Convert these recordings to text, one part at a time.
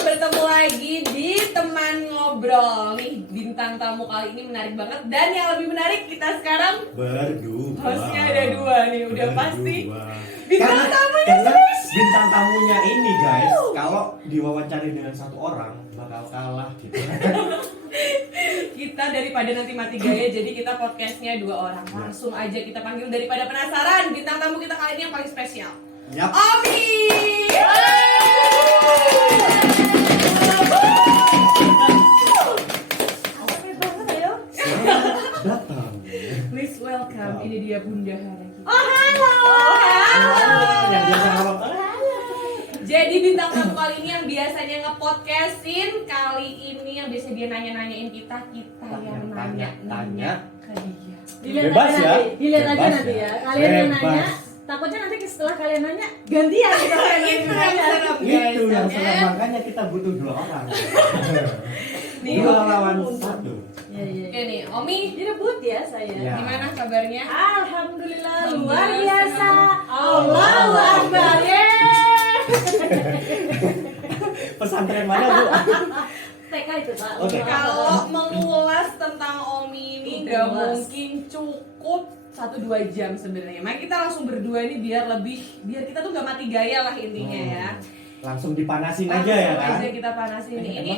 Bertemu lagi di Teman Ngobrol. Nih, bintang tamu kali ini menarik banget. Dan yang lebih menarik, kita sekarang berdua. hostnya ada dua nih, udah Berdua. pasti. Bintang tamunya karena spesial. bintang tamunya ini guys, kalau diwawancari dengan satu orang bakal kalah gitu. Kita daripada nanti mati gaya, jadi kita podcastnya dua orang. Langsung aja kita panggil daripada penasaran. Bintang tamu kita kali ini yang paling spesial, Yap. Omi. Datang. Please welcome. Ini dia Bunda Hara kita. Oh halo. Yang biasa ngomong. Jadi bintang tamu kali ini yang biasanya nge-podcastin, kali ini yang biasa dia nanya-nanyain kita yang nanya ke dia. Dilihat Bebas aja ya. nanti. Dilihat aja Bebas nanti ya. ya. Kalian yang Bebas. nanya, takutnya nanti setelah kalian nanya gantian gitu kan. Itu yang serem guys. Itu yang ya. serem, makanya kita butuh dua orang. Nih, Dua lawan satu. Iya. Oke nih, Omi, Direbut ya saya. Ya. gimana kabarnya? Alhamdulillah luar Alhamdulillah, biasa. senang. Allahu Akbar. Pesantren mana Bu? TK itu Pak. Oke. Kalau mengulas tentang Omi ini nggak Mengulas. mungkin cukup 1-2 jam sebenarnya. Makanya kita langsung berdua ini biar kita tuh nggak mati gaya lah intinya ya. Langsung dipanasin aja ya Langsung kan? aja kita panasin ini.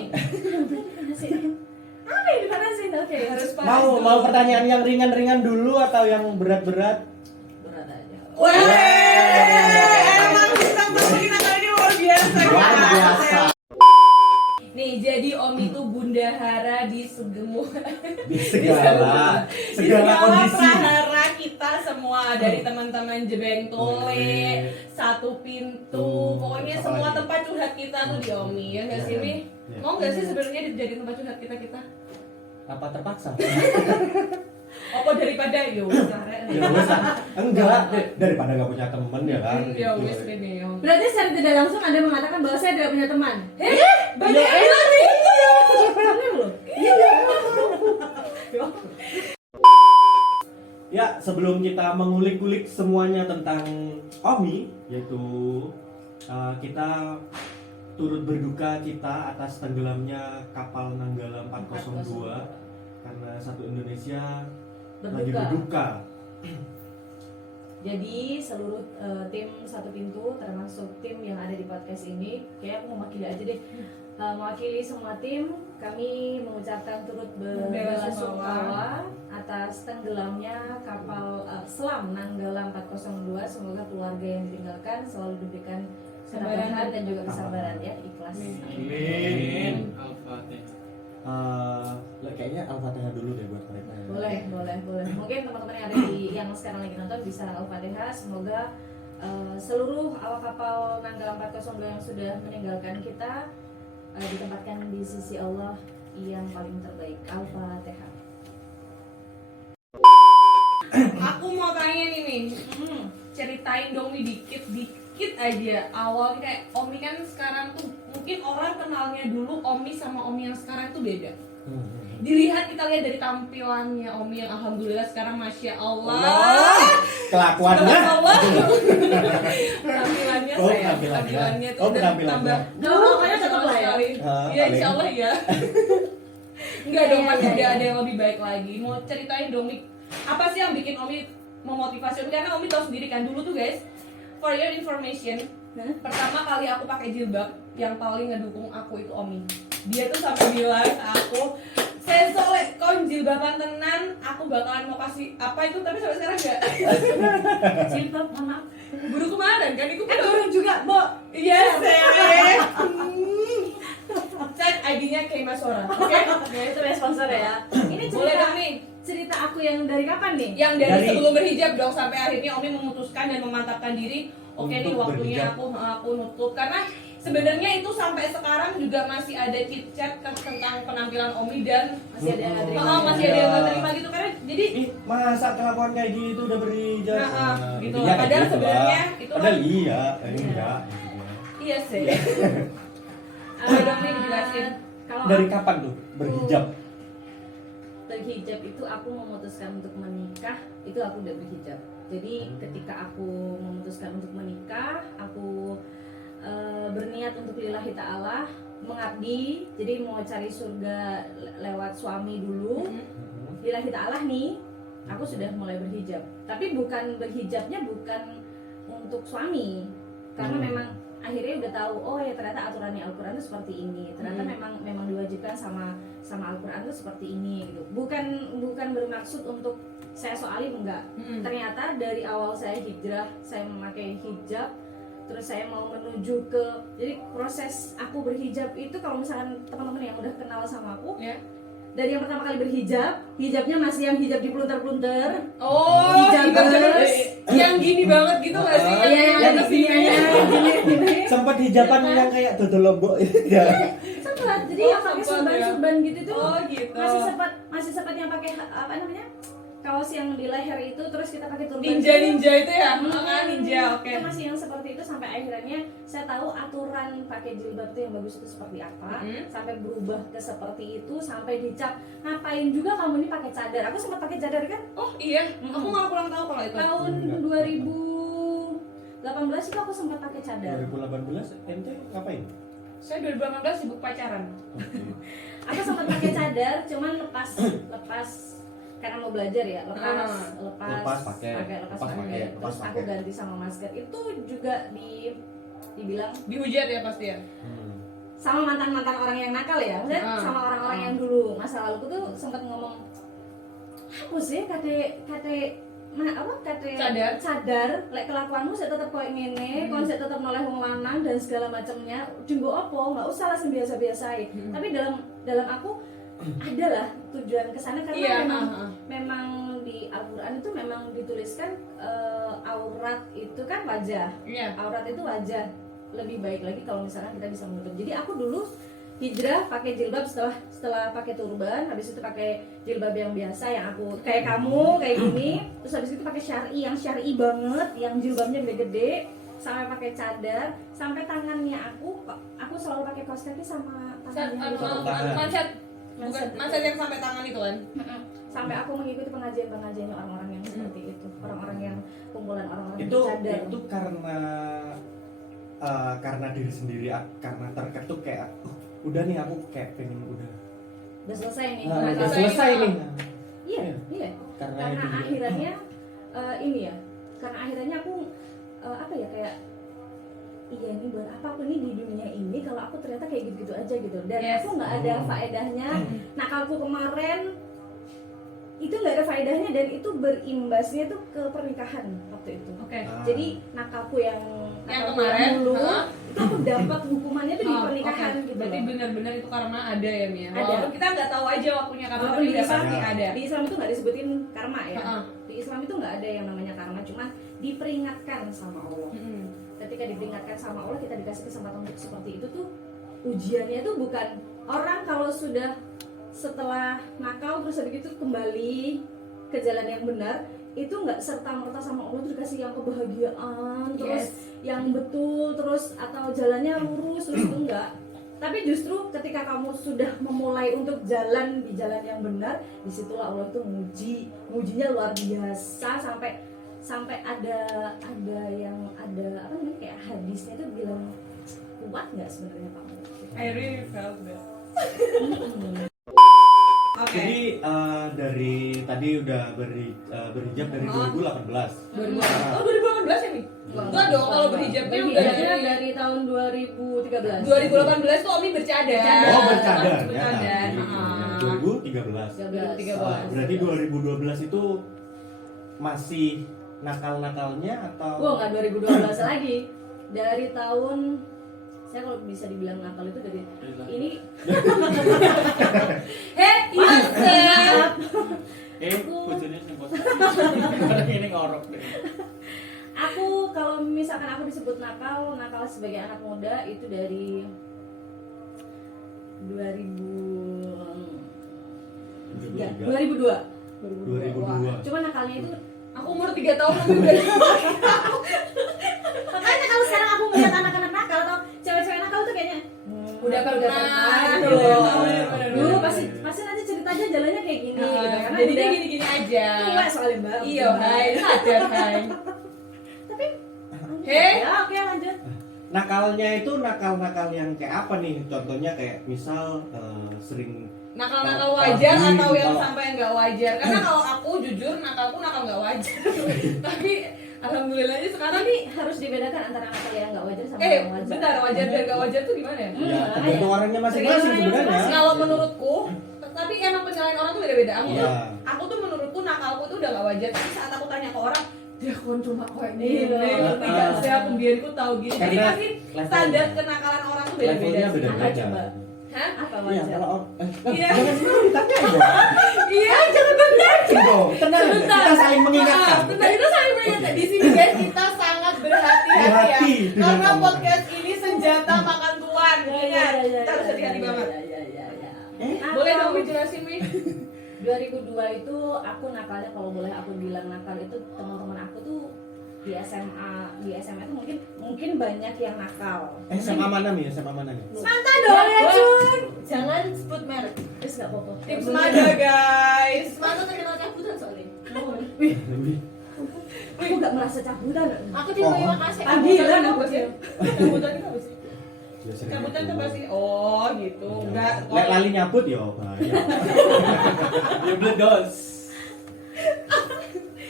Apa yang dipanasin? Oke. Harus panas Mau dulu. pertanyaan yang ringan-ringan dulu atau yang berat-berat? Berat aja. Emang bintang tamu kita kali ini luar biasa. Luar biasa. Nih, jadi Omi itu Bunda Hara di segala Di segala kondisi. prahara kita semua, dari teman-teman Jebeng Tole, Satu Pintu, pokoknya Apa semua lagi? tempat curhat kita tuh di Omi ya nggak sih Mi? Ya. Mau nggak sih sebenarnya jadi tempat curhat kita? Apa terpaksa? Apa daripada yo Ya wes, enggak daripada nggak punya temen ya kan? ya Gitu. wes ini yo. Berarti secara tidak langsung Anda mengatakan bahwa saya tidak punya teman. Banyak yang bilang gitu. Benar loh. Ya, sebelum kita mengulik-ulik semuanya tentang Omi, yaitu kita turut berduka kita atas tenggelamnya kapal Nanggala 402 karena satu Indonesia lagi berduka. Jadi seluruh tim Satu Pintu termasuk tim yang ada di podcast ini, kayak aku mewakili aja deh, mewakili semua tim, kami mengucapkan turut belasungkawa atas tenggelamnya kapal selam Nanggala 402. Semoga keluarga yang ditinggalkan selalu diberikan ketabahan dan juga kesabaran ya, ikhlas. Amin. Al-Fatihah. Kayaknya Al-Fatihah dulu deh buat mereka. Ya. Boleh. Mungkin teman-teman yang ada yang sekarang lagi nonton bisa Al-Fatihah. Semoga seluruh awak kapal Nanggala 402 yang sudah meninggalkan kita ditempatkan di sisi Allah yang paling terbaik. Al-Fatihah. Aku mau tanya nih Mi, ceritain dong Mi dikit aja awalnya kayak Omi kan sekarang tuh mungkin orang kenalnya dulu Omi sama Omi yang sekarang tuh beda. Kita lihat dari tampilannya Omi yang alhamdulillah sekarang masya Allah. Kelakuannya. Allah. Tampilannya Oh, saya, tampilannya. tampilannya tuh Oh, udah penampilannya. tambah. Pokoknya tetap lah ya. sekali. Iya insya Allah ya. Enggak dong, pasti udah ada yang lebih baik lagi. Mau ceritain dong Mi, apa sih yang bikin Omi memotivasi Omi? Karena Omi tahu sendiri kan dulu tuh guys, for your information, pertama kali aku pakai jilbab yang paling ngedukung aku itu Omi. Dia tuh sampai bilang ke aku, "Sensole, kau jilbaban tenan, aku bakalan mau kasih apa itu," tapi sampai sekarang enggak. Jilbab, maaf. Baru kemarin kan itu Turun juga, Bo. Iya, cek ID-nya Keima Sora. Oke? Itu ya sponsor ya. Ini Boleh cerita, dong nih. cerita aku yang dari kapan nih? Yang dari Dari- sebelum berhijab dong sampai akhirnya Omi memutuskan dan memantapkan diri, oke nih Untuk waktunya berhijab. aku nutup, karena sebenarnya itu sampai sekarang juga masih ada chit chat tentang penampilan Omi dan Masih ada yang nggak terima. masih ada yang nggak terima gitu karena jadi Ih, masa kelakuan kayak gitu udah berhijab? gitu. intinya kayak Padahal gitu sebenarnya lah. itu Padahal kan- iya, iya sih. Udah nih dijelasin. Kalau Dari kapan tuh berhijab? berhijab itu aku memutuskan untuk menikah, itu aku udah berhijab. Jadi ketika aku memutuskan untuk menikah, aku berniat untuk lillahi ta'ala, mengabdi, jadi mau cari surga lewat suami dulu. Lillahi ta'ala nih, aku sudah mulai berhijab. Tapi bukan berhijabnya bukan untuk suami, karena memang akhirnya udah tahu, oh ya ternyata aturannya Al-Quran itu seperti ini, ternyata memang diwajibkan sama Al-Quran itu seperti ini gitu. Bukan bermaksud untuk saya soalim, enggak. Ternyata dari awal saya hijrah, saya memakai hijab, terus saya mau menuju ke, jadi proses aku berhijab itu kalau misalkan teman-teman yang udah kenal sama aku, dari yang pertama kali berhijab, hijabnya masih yang hijab dipelunter-pelunter. Oh, hijabers, yang gini banget gitu nggak sih? yang di sini gini. Sempat hijaban yang kayak dodol lombok ya. Sempat, jadi Oh, yang pakai sempat ya. surban gitu tuh. Oh, gitu. Masih sempat yang pakai apa namanya? Kaos yang di leher itu, terus kita pakai turban Ninja itu ya? Hmm, Ninja, oke. Itu masih yang seperti itu sampai akhirnya saya tahu aturan pakai jilbab itu yang bagus itu seperti apa, sampai berubah ke seperti itu, sampai dicap ngapain juga kamu ini pakai cadar. Aku sempat pakai cadar kan Oh iya, aku nggak kurang tahu kalau itu. tahun 2018 itu aku sempat pakai cadar. 2018 ente ngapain? Saya 2018 sibuk pacaran. Aku sempat pakai cadar, cuman lepas karena mau belajar ya, lepas pakai. Terus aku ganti sama masker. Itu juga dibilang Dihujat ya pasti ya. sama mantan orang yang nakal ya, maksudnya sama orang-orang yang dulu masa laluku tuh sempat ngomong apa sih kate cadar lek kelakuanmu saya tetap koyo ngene, kon saya tetap noleh wong lanang dan segala macamnya. Dinggo opo? Enggak usah lah sing biasa-biasa ae. Tapi dalam aku adalah tujuan kesana karena memang di Al-Quran itu memang dituliskan aurat itu kan wajah. Aurat itu wajah. Lebih baik lagi kalau misalkan kita bisa menutup. Jadi aku dulu hijrah pakai jilbab setelah pakai turban, habis itu pakai jilbab yang biasa yang aku kayak kamu kayak gini, terus habis itu pakai syar'i banget, yang jilbabnya gede-gede, sampai pakai cadar, sampai tangannya aku selalu pakai kaos kaki sama tangannya gitu. Manset yang sampai tangan itu kan. Sampai aku mengikuti pengajiannya orang-orang yang seperti itu, orang-orang yang kumpulan orang-orang Itu cadar. itu karena diri sendiri, karena terketuk kayak udah nih aku kayak pengen udah selesai nih. udah selesai nih. Iya. Karena itu juga. akhirannya karena akhirnya aku apa ya kayak iya ini buat apa aku nih di dunia ini kalau aku ternyata kayak gitu-gitu aja gitu, dan aku nggak ada faedahnya. Nakalku kemarin itu nggak ada faedahnya dan itu berimbasnya tuh ke pernikahan waktu itu. Jadi nakalku yang kemarin dulu itu aku dapat hukumannya tuh di pernikahan gitu. Berarti benar-benar itu karena ada ya Mia. Ada. Walaupun kita nggak tahu aja waktunya kapan, Walaupun tapi di udah Islam pasti ada. Di Islam itu nggak disebutin karma ya. Di Islam itu nggak ada yang namanya karma, cuma diperingatkan sama Allah. Ketika diperingatkan sama Allah, kita dikasih kesempatan untuk seperti itu tuh ujiannya tuh bukan orang kalau sudah setelah nakal terus habis itu kembali ke jalan yang benar, itu nggak serta-merta sama Allah tuh dikasih yang kebahagiaan terus yang betul terus atau jalannya lurus terus itu enggak. Tapi justru ketika kamu sudah memulai untuk jalan di jalan yang benar, disitulah Allah itu mujinya luar biasa sampai ada yang ada apa namanya kayak hadisnya itu bilang kuat nggak sebenarnya kamu? I really felt that. Jadi dari tadi udah berhijab dari 2018. 2018 ya Mi? Enggak dong, kalau berhijabnya udah dari tahun 2013. 2018 tuh Omi bercadar. Oh bercadar ya. Bercadar. 2013. Berarti 2012 itu masih nakal-nakalnya atau? Wah nggak 2012 lagi. Dari tahun saya kalau bisa dibilang nakal itu dari ini. Maaf. bojone sing positif. Ini ngorok deh. Aku kalau misalkan aku disebut nakal sebagai anak muda itu dari 2002. Cuma nakalnya itu Aku umur 3 tahun Omi udah. makanya kalau sekarang aku melihat anak-anak nakal atau cewek-cewek nakal tuh kayaknya udah pernah gitu gitu. loh. Bener-bener. Dulu pasti nanti ceritanya jalannya kayak gini gitu. Karena jadi dia udah gini-gini aja. tua soalnya Mbak. Iya, hai, sadar hai. Tapi Hei. ya oke lanjut. Nakalnya itu nakal-nakal yang kayak apa nih? Contohnya kayak misal sering Nakal-nakal wajar Pagi, atau yang kalau- sampai nggak wajar? Karena kalau aku jujur nakalku nakal nggak wajar. Tapi alhamdulillahnya sekarang Tapi harus dibedakan antara nakal yang nggak wajar sama eh yang wajar. bentar, wajar dan nggak wajar tuh gimana ya? ya tergantung orangnya masing-masing sebenarnya. Kalau menurutku, tapi emang penilaian orang tuh beda-beda. Iya. Aku tuh menurutku nakalku tuh udah gak wajar. Tapi saat aku tanya ke orang, dia kon cuma kayak gini, Iya. ngerti gak sih? Aku biarku tahu gini. Jadi Karena pasti levelnya. standar kenakalan orang tuh beda-beda. Levelnya sih. beda-beda. Apa coba? Hah? Apa Iya, wajar? kalau Iya. jangan semua ditanyain dong. Iya, jangan benar. Dong, tenang aja. Sebentar. Kita saling mengingatkan. Bentar, itu saling mengingatkan. Di sini guys kita sangat berhati-hati ya. Berhati dengan Karena omongan. podcast ini senjata makan tuan. Ya, Ingat, ya, ya, kita harus ya, hati-hati ya, banget. ya, ya, ya, ya. Boleh Nakal. dong dijelasin, Mi? 2002 itu aku nakalnya, kalau boleh aku bilang nakal itu teman-teman aku tuh di SMA tuh mungkin banyak yang nakal. SMA mana nih? SMA mana nih? Mantap dong ya Cun. Jangan sebut merek. Terus nggak apa-apa. Tim Semada guys. Semata terkenal cabutan soalnya. Aku nggak merasa cabutan. Aku di terima kasih. Panggilan apa sih? Cabutan itu apa sih? Ya, sering Cabutan itu gitu. apa sih? Oh gitu. Enggak. Lek lali nyabut ya, bahaya. You blood goes.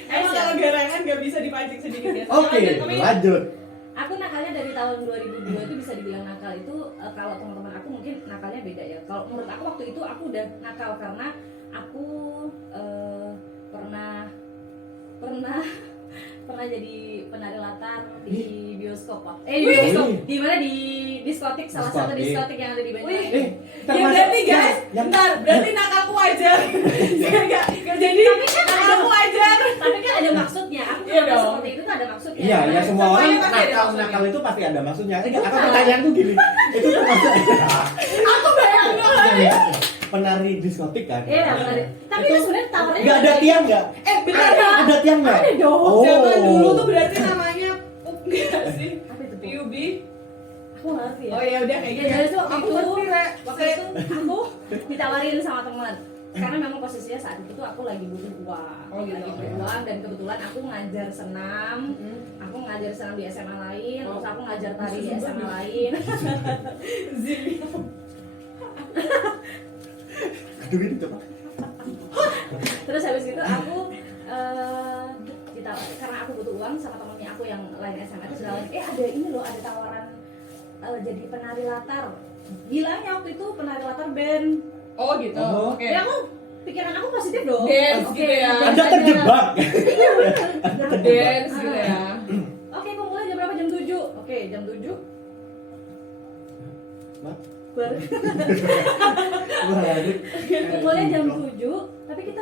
Emang kalau garangan nggak bisa dipancing sedikit ya. Oke, lanjut. Aku nakalnya dari tahun 2002 itu bisa dibilang nakal itu kalau teman-teman aku mungkin nakalnya beda ya. Kalau menurut aku waktu itu aku udah nakal karena aku pernah jadi penari latar di bioskop Pak. Di bioskop. Di mana di diskotik, salah satu diskotik yang ada di Bandung. Ya berarti guys, bentar, berarti nakalku wajar. Enggak, jadi nakalku wajar. Tapi kan ada maksudnya. Aku Iya kalau dong. seperti itu tuh ada maksudnya. Iya, ya semua Semuanya orang pasti ada maksudnya. nakal itu pasti ada maksudnya. Enggak, Bukan. aku pertanyaan tuh gini. Itu tuh maksudnya Aku bayangin. penari diskotik kan? Iya, penari. Tapi itu sebenarnya tawarnya Enggak ada tiang enggak? Bentar. Ada tiang enggak? Ada dong. Oh. Zaman dulu tuh berarti namanya pup enggak sih? Apa itu? Bu? PUB. Aku nggak ngerti ya. Oh ya udah kayak Ya, gitu. jadi tuh aku ngerti, Rek. waktu itu aku ditawarin sama teman karena memang posisinya saat itu tuh aku lagi butuh uang, Oh, gitu. lagi butuh uang dan kebetulan aku ngajar senam, aku ngajar senam di SMA lain, terus aku ngajar tari di SMA lain. Aduh, ini coba. Terus habis itu aku karena aku butuh uang sama temennya aku yang lain SMA itu sudah ada ini loh, ada tawaran jadi penari latar. Bilangnya waktu itu penari latar band. Oh gitu. Oh. Oke. Ya aku pikiran aku positif dong. Dance Oke, gitu ya. dance Anda aja. terjebak. Dance gitu ya. Oke, kumpulnya jam berapa? Jam 7. Oke, jam 7. Mak? Baru Wah, aduh. kumpulnya jam 7, tapi kita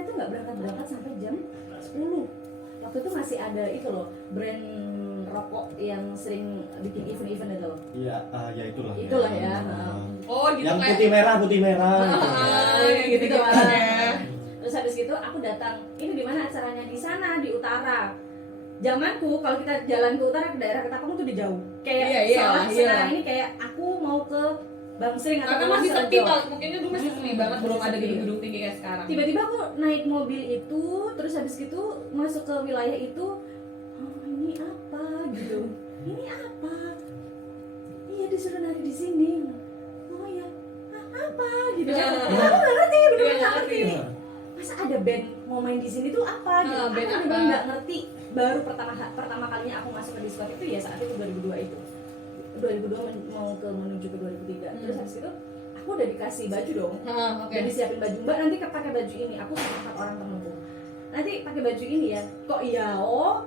tuh nggak berangkat sampai jam 10. Waktu itu masih ada itu loh, brand rokok yang sering bikin event-event itu loh. Iya, ya itulah. Itulah ya. Oh gitu Yang kayak. putih merah gitu. Kayak gitu ya. Terus habis gitu aku datang, ini di mana acaranya? Di sana, di utara. Zamanku kalau kita jalan ke utara ke daerah Ketapang tuh udah jauh. Kayak Iya, seolah iya. sekarang ini kayak aku mau ke Bangsering atau Karena ke masih Wonosobo. sepi Pak. Mungkin dulu masih sepi banget, belum ada gedung-gedung tinggi kayak sekarang. Tiba-tiba aku naik mobil itu, terus habis gitu masuk ke wilayah itu, oh ini apa gitu, ini apa? Iya disuruh nari di sini. Oh ya, apa gitu? Iya. Aku nggak ngerti, bener-bener Iya, nggak nggak ngerti. ngerti. Masa ada band mau main di sini tuh apa? Gitu. Ah, Aku band bener-bener apa? nggak ngerti. Baru pertama kalinya aku masuk ke diskotik itu ya saat itu 2002 itu. 2002 mau menuju ke 2003. Terus habis itu aku udah dikasih baju dong. Oke. Dan disiapin baju, mbak nanti pakai baju ini. Aku sama 4 orang temenku nanti pakai baju ini ya. Kok iya, oh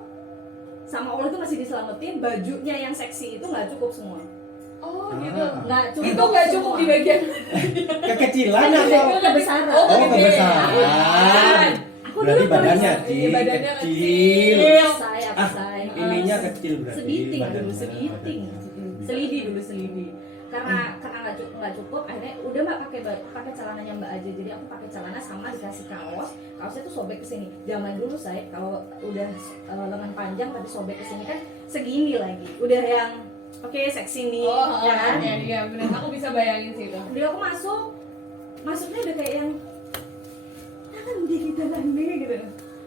sama Allah itu masih diselamatin, bajunya yang seksi itu nggak cukup semua. Oh gitu. Nggak cukup. Itu nggak cukup semua. di bagian. Kekecilan Itu atau kebesaran. Oh, Oh, gede. kebesaran. Aku Berarti dulu badannya pernah- kecil. badannya kecil. saya Ah, say. ininya kecil berarti. Segiting dulu, badannya. segiting. Selidi dulu selidi. Karena nggak cukup, akhirnya udah mbak pakai celananya mbak aja. Jadi aku pakai celana sama dikasih kaosnya tuh sobek ke sini. Zaman dulu saya kalau udah lengan panjang tapi sobek ke sini kan segini lagi. Udah yang oke seksi nih, Oh, ya kan? iya benar. Aku bisa bayangin sih itu. Dia aku masuknya udah kayak yang di kita nanti gitu.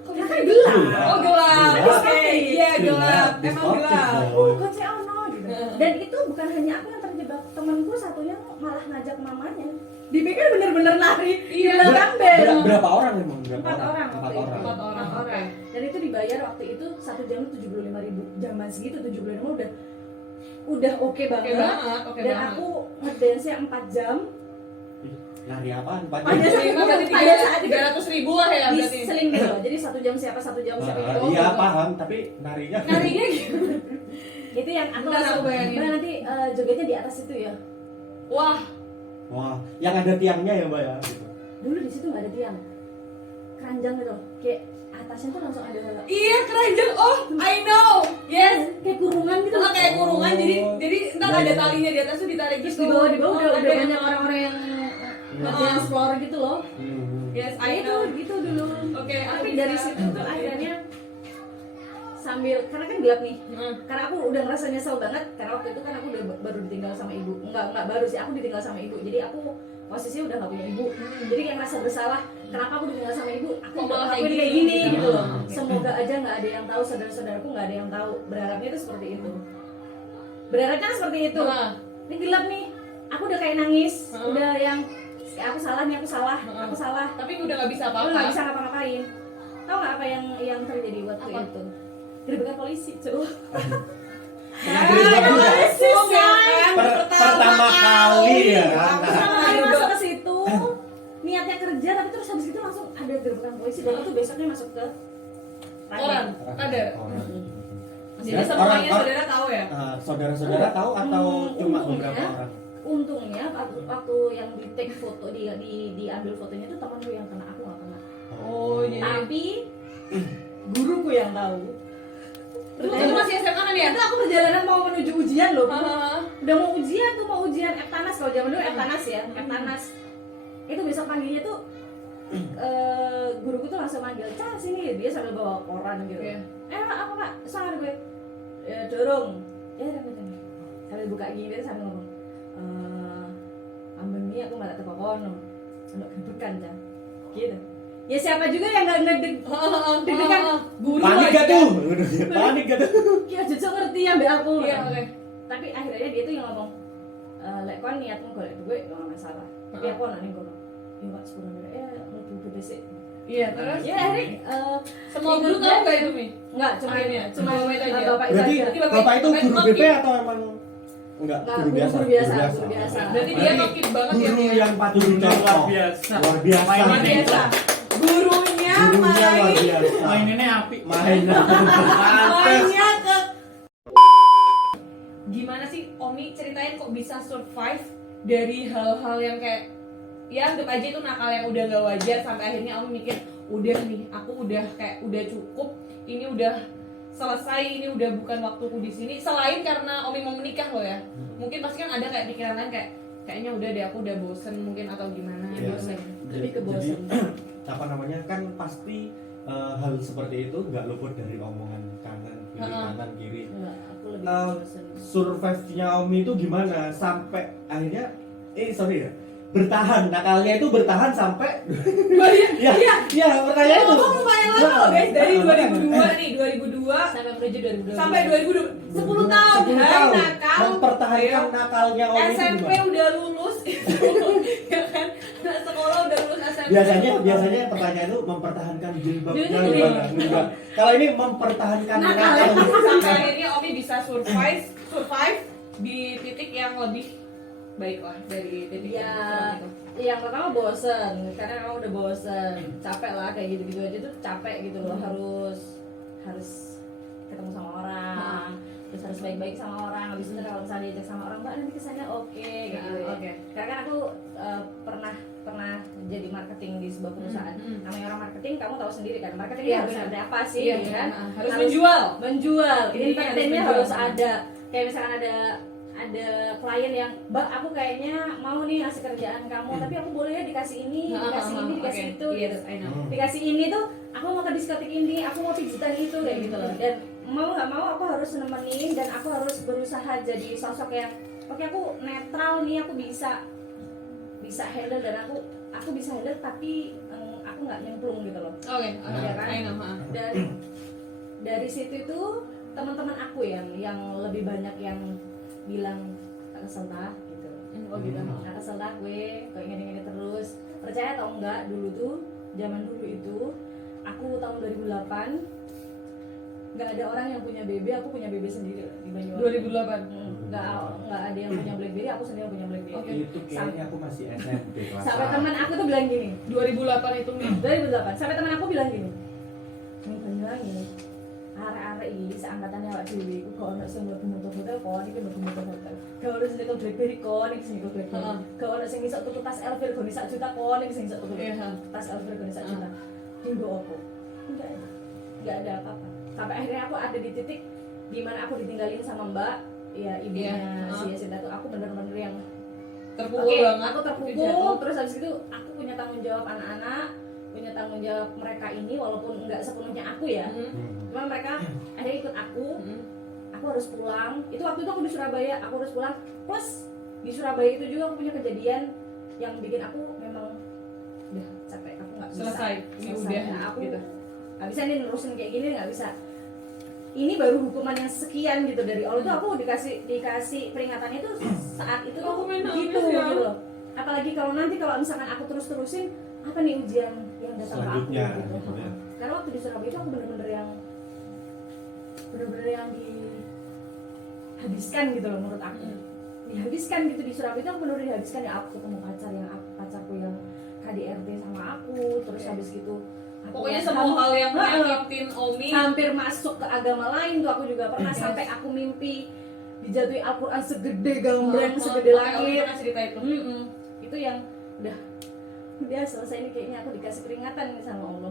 Karena kan gelap. Oh gelap. Gelap. Oke, iya gelap. Gelap. Emang gelap. Kok saya ono gitu. Dan itu bukan hanya aku yang terjebak, temanku satunya malah ngajak mamanya. Dipikir bener-bener nari di Iya. belakang bel. Berapa orang emang? Berapa 4 orang. Empat waktu itu. orang. Empat orang. Oke. Dan itu dibayar waktu itu 1 jam 75.000. Zaman segitu 75 udah oke banget. Oke Dan banget. aku ngedance-nya 4 jam. Nari apaan? Pada Berarti pada saat itu 300.000 lah ya berarti. diseling gitu loh. Jadi 1 jam siapa 1 jam siapa gitu. Iya paham, tapi narinya Narinya gitu. Itu yang aku Ntar langsung aku bayangin. Mbak, nanti jogetnya di atas itu ya. Wah, Wah, yang ada tiangnya ya mbak ya? Gitu. Dulu di situ nggak ada tiang, keranjang gitu loh. Kayak atasnya tuh langsung ada iya keranjang. Oh, I know. Yes. kayak kurungan gitu. Itu kayak kurungan jadi ntar ada talinya di atas tuh ditarik Terus gitu. di bawah udah Ada banyak yang- orang-orang yang dance floor gitu loh. Yes, Itu I know. gitu dulu. Oke, Tapi aku dari bisa. situ tuh akhirnya sambil karena kan gelap nih. Karena aku udah ngerasa nyesel banget karena waktu itu kan aku udah baru ditinggal sama ibu. Enggak baru sih, aku ditinggal sama ibu. Jadi aku posisinya udah gak punya ibu. Jadi kayak ngerasa bersalah. Kenapa aku ditinggal sama ibu? Aku Kok malah ngelakuin kayak kayak gini? gini gitu loh. Ah. Semoga aja nggak ada yang tahu, saudara-saudaraku nggak ada yang tahu. Berharapnya itu seperti itu. Berharapnya seperti itu. Ini gelap nih. Aku udah kayak nangis. Udah yang aku salah nih, aku salah. Tapi udah nggak bisa Aku nggak apa-apa. bisa ngapa-ngapain. Tahu nggak apa yang terjadi waktu Apa? itu? Gerebekan polisi, cuy. Polisi kan. Pertama kali ya kan? Pertama kali masuk ke situ, niatnya kerja tapi terus habis itu langsung ada gerebekan polisi dan itu besoknya masuk ke Orang ada. Orang. Jadi Dan semuanya orang- saudara tahu ya. Saudara-saudara tahu atau cuma untungnya- beberapa orang? Untungnya waktu yang di take foto diambil fotonya itu temanku yang kena, aku nggak kena. Oh, jadi Tapi guruku yang tahu. itu masih SMA kan ya? Itu aku perjalanan mau menuju ujian loh. Hahaha. Udah mau ujian Eptanas, kalau zaman dulu Eptanas ya, Eptanas. Itu besok paginya tuh guruku tuh langsung manggil, "Cah sini," dia sambil bawa koran gitu. Iya. Apa Pak? Sangar gue. Dorong. Ya udah. Sambil buka gini dia sambil ngomong, "Amben ini aku malah teko kono. Anak gebekan Cah." Gitu. Ya siapa juga yang enggak deg-degan guru Panik aja. gak tuh? Panik gak tuh? Kayak aja ngerti ya mbak aku. Iya, oke. Tapi akhirnya dia tuh yang ngomong, "Lek kon niatmu golek duit enggak masalah." Tapi aku nanya ngono. Ya Pak, sepuluh ya mlebu BPC. Iya, terus Ya akhirnya semua guru tahu nggak itu Mi? enggak cuma Akhirnya, cuma cuma itu aja. bapak itu Berarti aja. bapak itu guru Bapak- BP atau emang enggak? Enggak, Guru biasa. guru biasa. Berarti dia ngekip banget ya. Guru Mi? yang patut Gurunya luar dicontoh. biasa. Luar biasa. Mainannya Biasa. Gurunya Gurunya luar main biasa. Mainannya api. Mainnya. mainnya ke gimana sih Omi ceritain kok bisa survive dari hal-hal yang kayak ya anggap aja itu nakal yang udah gak wajar sampai akhirnya Omi mikir udah nih aku udah kayak udah cukup, ini udah selesai, ini udah bukan waktuku di sini. Selain karena Omi mau menikah loh ya, mungkin pasti kan ada kayak pikiran lain kayak kayaknya udah deh aku udah bosen mungkin atau gimana. Iya. Bosen. Lebih ke bosen. Apa namanya kan pasti hal seperti itu nggak luput dari omongan kanan kiri Ha-ha. kanan kiri. Enggak, aku lebih Eh, bosen. Survive-nya Omi itu gimana sampai akhirnya bertahan, nakalnya itu bertahan sampai ya pertanyaan itu Ngomong lumayan lama loh guys, dari 2002 nih, 2002 Sampai menuju 2020. sampai 2020, 10 tahun. 10 Hai tahun nakal. mempertahankan nakalnya Omi itu SMP gimana? udah lulus, ya kan? Sekolah udah lulus SMP. Biasanya pertanyaan itu mempertahankan jilbabnya Jadi gini. gimana? Enggak. Kalau ini mempertahankan Nakal nakalnya. sampai akhirnya Omi bisa survive di titik yang lebih baik lah dari titik Ya, yang itu. yang pertama bosen, karena emang udah bosen, capek lah kayak gitu-gitu aja tuh capek gitu loh, harus ketemu sama orang, terus harus baik-baik sama orang, habis itu kalau misalnya diajak sama orang, "Mbak nanti kesannya oke," gitu. Nah, oke. Karena kan aku pernah jadi marketing di sebuah perusahaan. Namanya orang marketing, kamu tahu sendiri kan, marketing Iya, harus benar. ada apa sih, Iya, gitu kan? harus menjual. menjual, Intinya entertainnya harus harus menjual. ada. Kayak misalkan ada klien yang, "Mbak, aku kayaknya mau nih ngasih kerjaan kamu, tapi aku boleh ya dikasih ini, dikasih ini, dikasih Oke. itu," Yes, gitu. I know. Dikasih ini tuh, aku mau ke diskotik ini, aku mau pijitan itu kayak gitu loh. Dan mau nggak mau aku harus nemenin dan aku harus berusaha jadi sosok yang oke, aku netral nih, aku bisa handle dan aku bisa handle tapi aku nggak nyemplung gitu loh. Oke, Ya kan? I know, Dan dari situ itu teman-teman aku yang lebih banyak yang bilang tak kesel dah gitu. Oh gitu. Tak kesel dah gue kok ingin terus. Percaya atau enggak, dulu tuh zaman dulu itu aku tahun 2008 nggak ada orang yang punya BB, aku punya BB sendiri di Banyuwangi. 2008. Nggak ada yang punya BlackBerry, aku sendiri yang punya BlackBerry. Oke. Itu kayaknya aku masih SMP kelas Sampai 1. teman aku tuh bilang gini, 2008 itu nih. 2008. Sampai teman aku bilang gini, "Ning Banyuwangi, arek-arek iki seangkatannya awak dhewe iku kok ono sing mlebu motor hotel kon iki mlebu motor hotel. Gak ono sing nyekel BlackBerry kon iki sing nyekel BlackBerry. Heeh. Gak ono sing iso tuku tas Elvir kon 1 juta kon iki sing iso tuku Iya. tas Elvir kon 1 juta. Dinggo opo? Enggak ada apa-apa. Sampai akhirnya aku ada di titik dimana aku ditinggalin sama Mbak, ya ibunya Iya. si Yasin tuh. Aku bener-bener yang Terpukul oke, banget. aku terpukul, terus habis itu aku punya tanggung jawab anak-anak, punya tanggung jawab mereka ini walaupun nggak sepenuhnya aku ya. Cuma mereka akhirnya ikut aku harus pulang. Itu waktu itu aku di Surabaya, aku harus pulang. Plus di Surabaya itu juga aku punya kejadian yang bikin aku memang udah capek, aku nggak bisa. Selesai. Ini udah Nah, aku gitu. nggak bisa nih nerusin kayak gini, nggak bisa. Ini baru hukuman yang sekian gitu dari Allah tuh, aku dikasih peringatannya tuh saat itu tuh Aku main nangis gitu ya. gitu loh. Apalagi kalau nanti kalau misalkan aku terus-terusin, apa nih ujian yang datang ke aku Selanjutnya, gitu. gitu ya. Karena waktu di Surabaya itu aku bener-bener yang dihabiskan gitu loh menurut aku. Dihabiskan gitu di Surabaya itu aku bener-bener dihabiskan ya. Aku ketemu pacarku yang KDRT sama aku, terus habis gitu aku Pokoknya yang semua hal yang Heeh. menyakitkan Omi. hampir masuk ke agama lain tuh aku juga pernah. Sampai aku mimpi dijatuhi Al-Quran segede gambreng, segede Makanya Omi langit. pernah cerita itu. Itu yang udah selesai ini, kayaknya aku dikasih peringatan nih sama Allah.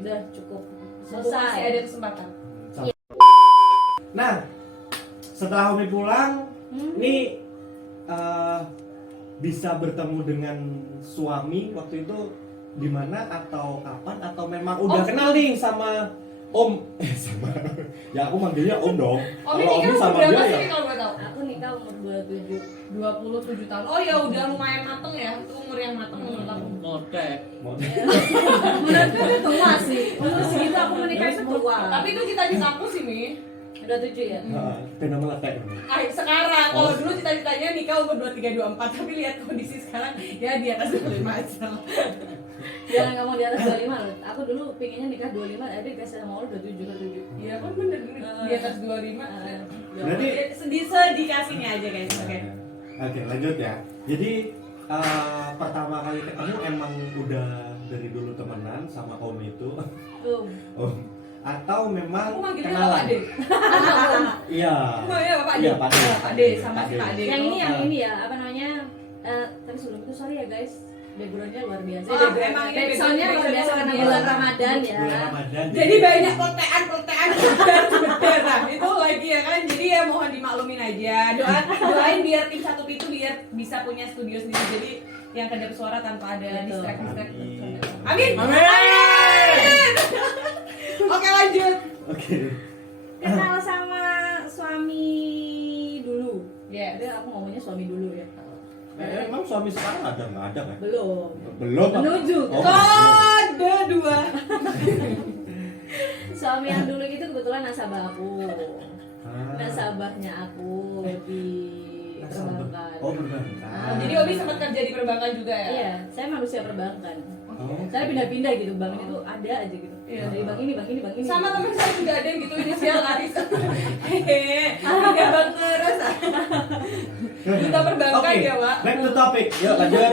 Udah cukup Mumpung masih selesai. ada kesempatan. Nah, setelah Umi pulang, ini bisa bertemu dengan suami waktu itu di mana atau kapan, atau memang udah kenal nih sama Om? Sama ya aku manggilnya Om dong. Omi Kalau nikah Om sama berapa dia sih ya kalau gue tahu? Aku nikah umur 27. 27 tahun. Oh ya udah lumayan mateng ya. Itu umur yang mateng menurut aku. Modek. mau Menurutku itu tua sih. Umur segitu aku menikah itu tua. Tapi itu cita-cita aku sih, Mi. Udah 7 ya. kena meletek. Sekarang, kalau Oh. dulu cita-citanya nikah umur 23, 24. Tapi lihat kondisi sekarang, ya di atas 25 aja. Jangan ngomong di atas 25 loh. Aku dulu pinginnya nikah 25, ada dikasih sama Allah 27. Iya kan bener, di atas 25. Berarti Sedikasihnya aja guys, oke. Oke, lanjut ya. Jadi pertama kali ketemu emang udah dari dulu temenan sama Om itu. Om. Atau memang Aku manggilnya kenalan? Pak Ade. Iya. Oh iya Pak Ade. Iya, Pak Ade. Pak Ade sama si Pak Ade. Yang ini ya, apa namanya? Tapi sebelum itu sorry ya guys, backgroundnya luar biasa. Oh, emang ini Backsoundnya luar backsoundnya biasa luar karena biasa. bulan Ramadan ya. Bulan Ramadan. Jadi banyak petean nah, itu lagi ya kan. Jadi ya mohon dimaklumin aja. Doain biar tim satu itu biar bisa punya studio sendiri. Jadi yang kedap suara tanpa ada Betul. distract. Amin. Amin. Oke lanjut. Oke. Kenal sama suami dulu. Yes. Jadi aku ngomongnya suami dulu ya. Emang suami sekarang ada nggak ada kan? Belum. Belum. Menuju. Oh. Kode 2. Suami yang dulu itu kebetulan nasabah aku. Ah. Nasabahnya aku di perbankan. Oh, perbankan. Jadi Obi sempat kerja di perbankan juga ya? Iya, saya manusia perbankan. Oh. Saya pindah-pindah gitu, bank itu ada aja gitu. Iya. Dari bank ini, bank ini, bank ini. Sama temen saya juga ada yang gitu inisial Aris. Hehehe, pindah bank terus. Duta perbankan Oke, ya, Pak. back to topic. Yuk lanjut.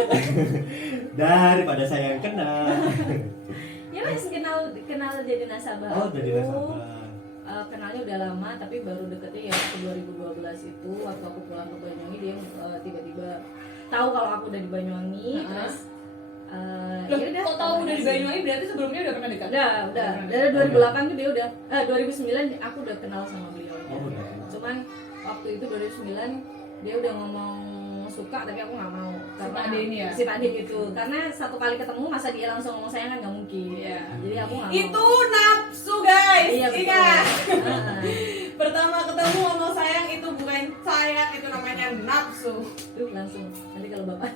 Daripada saya yang kenal. Ya wes kenal jadi nasabah. Oh, aku. jadi nasabah. Kenalnya udah lama, tapi baru deketnya ya waktu 2012 itu waktu aku pulang ke Banyuwangi, dia tiba-tiba tahu kalau aku udah di Banyuwangi. Terus Loh, ya udah. kok tahu udah di Banyuwangi berarti sebelumnya udah pernah dekat? Udah. Dari 2008 tuh dia udah 2009 aku udah kenal sama beliau. Oh, udah. Cuman waktu itu 2009 dia udah ngomong suka, tapi aku nggak mau karena Pak Ade ini ya? si Pak Ade gitu. Karena satu kali ketemu masa dia langsung ngomong sayang kan nggak mungkin. Iya. Jadi aku nggak mau. Itu nafsu guys. guys, Iya, betul. ingat. Ah. Pertama ketemu ngomong sayang itu bukan sayang, itu namanya nafsu. Tuh langsung nanti kalau bapak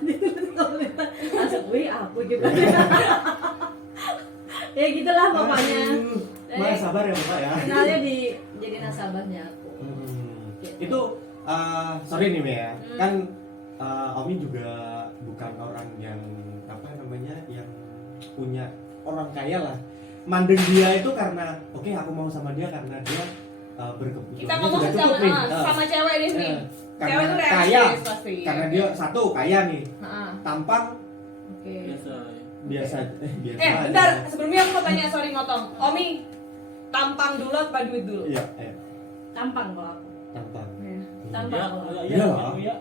langsung wih aku gitu. Ya gitulah pokoknya. Mbak sabar ya Mbak ya. Kenalnya jadi nasabahnya aku. Itu sorry nih Mbak ya. Hmm. Kan Omi juga bukan orang yang apa namanya yang punya orang kaya lah. Mandeng dia itu karena oke, aku mau sama dia karena dia berkebutuhan. Kita ngomong sama cewek nih nih. Karena Cewek tuh kaya, realistis pasti. karena dia satu kaya nih, Heeh. tampang Oke. Biasa. biasa biasa aja. Bentar, sebelumnya aku mau tanya, sorry motong. Omi, tampang dulu apa duit dulu? Iya, Tampang kalau aku. tampang. Tampang Ya, kalau aku. Iya. ya.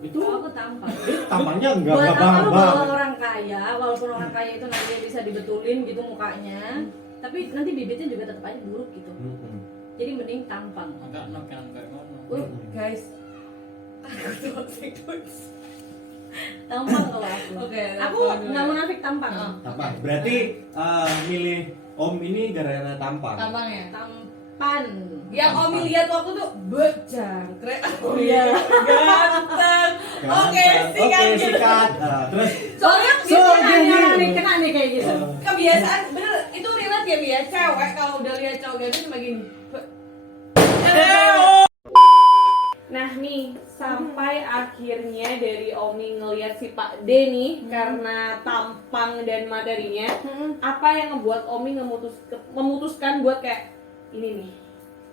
Itu Kalau aku tampang. tampangnya enggak Buat apa lu bang. bawa orang kaya, walaupun orang kaya itu nanti bisa dibetulin gitu mukanya, tapi nanti bibitnya juga tetap aja buruk gitu. Jadi mending tampang. Agak nok yang kayak ngono. Guys. Aku toxic guys. Tampang kalau aku. Oke, Aku tampang dulu. nggak munafik tampang. Tampang. Berarti milih Om ini gara-gara tampang. Tampang ya? Tampan. Yang Omi lihat waktu tuh bejangkrik. Oh Iya. Ganteng. Oke, sikat Oke, gitu. sikat. Terus Soalnya Gitu kan gini. orang nih kena nih kayak gitu. kebiasaan bener itu relate ya Bi ya, cewek kalau udah lihat cowok ganteng cuma gini. Nah nih sampai akhirnya dari Omi ngelihat si Pak D nih karena tampang dan materinya, apa yang ngebuat Omi memutuskan buat kayak ini nih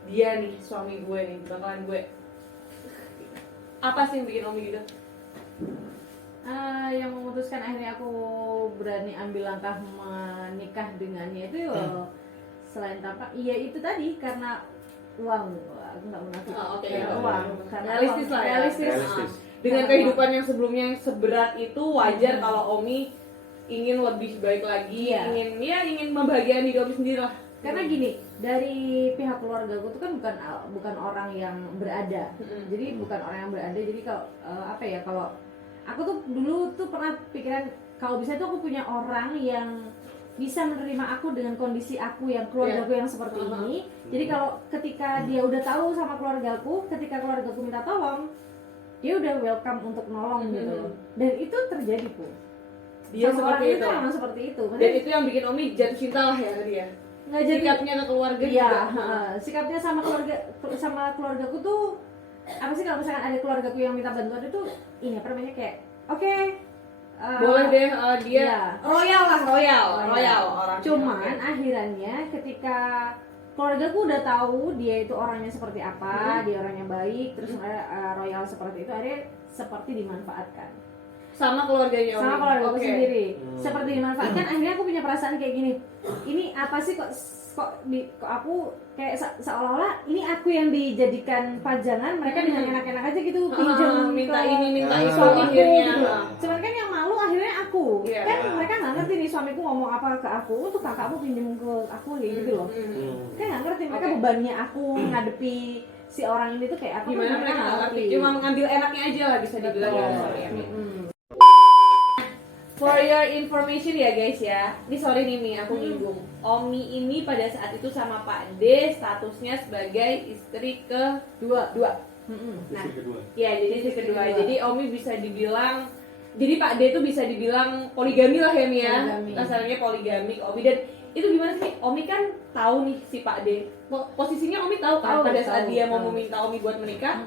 dia nih suami gue nih bakalan gue. Apa sih yang bikin Omi gitu? Yang memutuskan akhirnya aku berani ambil langkah menikah dengannya itu selain tampak, iya itu tadi karena uang. Aku nggak munafik. Oh, oke. Karena uang. Karena Realistis uang. lah ya. Realistis. Realistis. Dengan kehidupan yang sebelumnya yang seberat itu wajar kalau Omi ingin lebih baik lagi, Iya. ingin membahagiakan diri Omi sendiri lah. Karena gini, dari pihak keluarga aku tuh kan bukan orang yang berada. Jadi bukan orang yang berada. Jadi kalau apa ya, kalau aku tuh dulu tuh pernah pikiran kalau bisa tuh aku punya orang yang bisa menerima aku dengan kondisi aku yang keluargaku yang seperti ini. Jadi kalau ketika dia udah tahu sama keluargaku, ketika keluargaku minta tolong, dia udah welcome untuk nolong gitu. Dan itu terjadi pun. Dia Sama orang seperti itu. emang seperti itu. Dan itu yang bikin Omi jatuh cinta lah ya ke dia. Nggak jadi Sikapnya ke keluarga iya, juga. sikapnya sama keluargaku tuh apa sih, kalau misalkan ada keluargaku yang minta bantuan itu ini apa namanya kayak oke, Boleh deh dia iya. royal lah, royal orang. Cuman akhirannya ketika keluargaku udah tahu dia itu orangnya seperti apa, dia orangnya baik, terus royal seperti itu, akhirnya seperti dimanfaatkan sama keluarganya Omi. sama keluargaku Oke. sendiri, seperti dimanfaatkan. Akhirnya aku punya perasaan kayak gini, ini apa sih kok aku kayak seolah-olah ini aku yang dijadikan pajangan, mereka dengan enak-enak aja gitu pinjam minta ke ini minta itu suamiku akhirnya. gitu. Cuman kan yang malu akhirnya aku. Iya. Kan mereka nggak ngerti nih suamiku ngomong apa ke aku, untuk kakakmu pinjam ke aku kayak gitu loh. Kan nggak ngerti, mereka Oke. bebannya aku ngadepi si orang ini tuh kayak apa, Gimana mereka nggak ngerti, cuma mengambil enaknya aja lah bisa dibilang ya. Betul. Sorry, Ami. For your information ya guys ya, ini sorry nih Mi, aku nyinggung. Omi ini pada saat itu sama Pak D statusnya sebagai istri kedua. Nah, Istri kedua. ya jadi istri kedua. kedua. Jadi Omi bisa dibilang, jadi Pak D itu bisa dibilang poligami lah ya Mi ya. Poligami. Kasarnya poligami ke Omi. Dan itu gimana sih? Omi kan tahu nih si Pak D. Posisinya Omi tahu kan Tahu, pada saat tahu, dia mau tahu. meminta Omi buat menikah.